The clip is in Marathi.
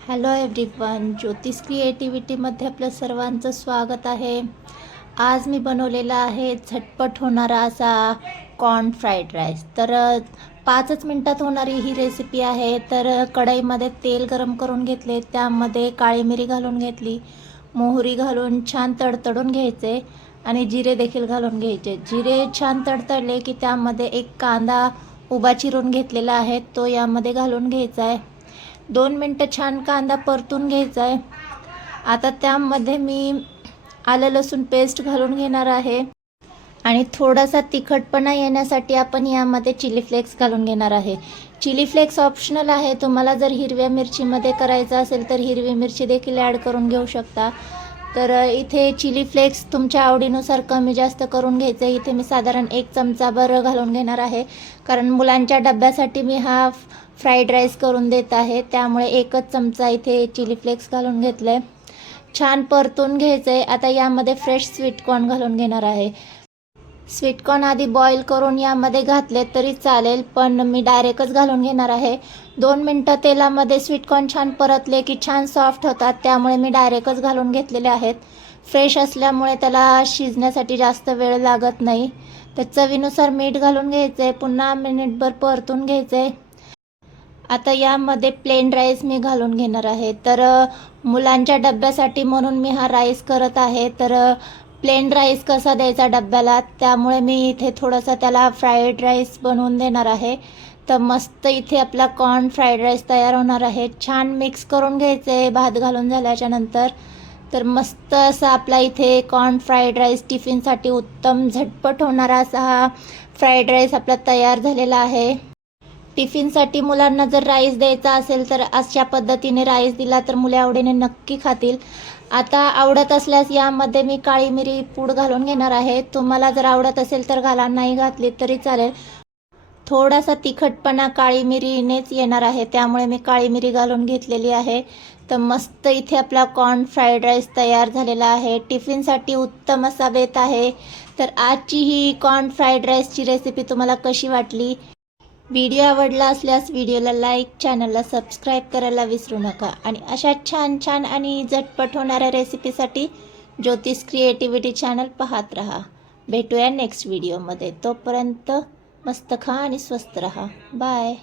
हॅलो एव्हरीवन, ज्योतिष क्रिएटिव्हिटीमध्ये आपलं सर्वांचं स्वागत आहे। आज मी बनवलेला आहे झटपट होणारा असा कॉर्न फ्राईड राईस। तर 5च मिनिटात होणारी ही रेसिपी आहे। तर कढईमध्ये तेल गरम करून घेतले, त्यामध्ये काळी मिरी घालून घेतली, मोहरी घालून छान तडतडून घ्यायचे आणि जिरे देखील घालून घ्यायचे। जिरे छान तडतडले की त्यामध्ये एक कांदा उभा चिरून घेतलेला आहे तो यामध्ये घालून घ्यायचा आहे। 2 मिनटं छान कांदा परतून घ्यायचा आहे। आता त्यामध्ये मी आलं लसूण पेस्ट घालून घेणार आहे आणि थोडासा तिखटपणा येण्यासाठी आपण यामध्ये चिली फ्लेक्स घालून घेणार आहे। चिली फ्लेक्स ऑप्शनल आहे, तुम्हाला जर हिरव्या मिरचीमध्ये करायचं असेल तर हिरवी मिरची देखील ॲड करून घेऊ शकता। तर इथे चिली फ्लेक्स तुमच्या आवडीनुसार कमी जास्त करून घ्यायचं आहे। इथे मी साधारण 1 चमचाभर घालून घेणार आहे, कारण मुलांच्या डब्यासाठी मी हा फ्राईड राईस करून देत आहे, त्यामुळे 1च चमचा इथे चिली फ्लेक्स घालून घेतलं आहे। छान परतून घ्यायचं आहे। आता यामध्ये फ्रेश स्वीटकॉर्न घालून घेणार आहे। स्वीटकॉर्न आधी बॉईल करून यामध्ये घातले तरी चालेल, पण मी डायरेक्टच घालून घेणार आहे। 2 मिनटं तेलामध्ये स्वीटकॉर्न छान परतले की छान सॉफ्ट होतात, त्यामुळे मी डायरेक्टच घालून घेतलेले आहेत। फ्रेश असल्यामुळे त्याला शिजण्यासाठी जास्त वेळ लागत नाही। तर चवीनुसार मीठ घालून घ्यायचं आहे, पुन्हा मिनिटभर परतून घ्यायचं आहे। आता यामध्ये प्लेन राईस मी घालून घेणार आहे। तर मुलांच्या डब्यासाठी म्हणून मी हा राईस करत आहे। तर प्लेन राईस कसा द्यायचा डब्याला, त्यामुळे मी इथे थोडासा त्याला फ्राईड राईस बनवून देणार आहे। तर मस्त इथे आपला कॉर्न फ्राईड राईस तयार होणार आहे। छान मिक्स करून घ्यायचं आहे भात घालून झाल्याच्या नंतर। तर मस्त असा आपला इथे कॉर्न फ्राईड राईस टिफिनसाठी उत्तम झटपट होणारा असा हा फ्राईड राईस आपला तयार झालेला आहे। टिफिनसाठी मुलांना जर राईस द्यायचा असेल तर अशा पद्धतीने राईस दिला तर मुले आवडीने नक्की खातील। आता आवडत असल्यास यामध्ये मी काळी मिरी पूड घालून घेणार आहे। तुम्हाला जर आवडत असेल तर घाला, नाही घातली तरी चालेल। थोडासा तिखटपणा काळी मिरीनेच येणार आहे, त्यामुळे मी काळी मिरी घालून घेतलेली आहे। तर मस्त इथे आपला कॉर्न फ्राईड राईस तयार झालेला आहे। टिफिनसाठी उत्तम असा बेत आहे। तर आजची ही कॉर्न फ्राईड राईसची रेसिपी तुम्हाला कशी वाटली? व्हिडिओ आवडला असल्यास व्हिडिओला लाईक, चॅनलला सबस्क्राईब करायला विसरू नका आणि अशा छान छान आणि झटपट होणाऱ्या रेसिपीसाठी ज्योतिष क्रिएटिव्हिटी चॅनल पाहत रहा। भेटूया नेक्स्ट व्हिडिओमध्ये। तोपर्यंत मस्त खा आणि स्वस्त रहा। बाय।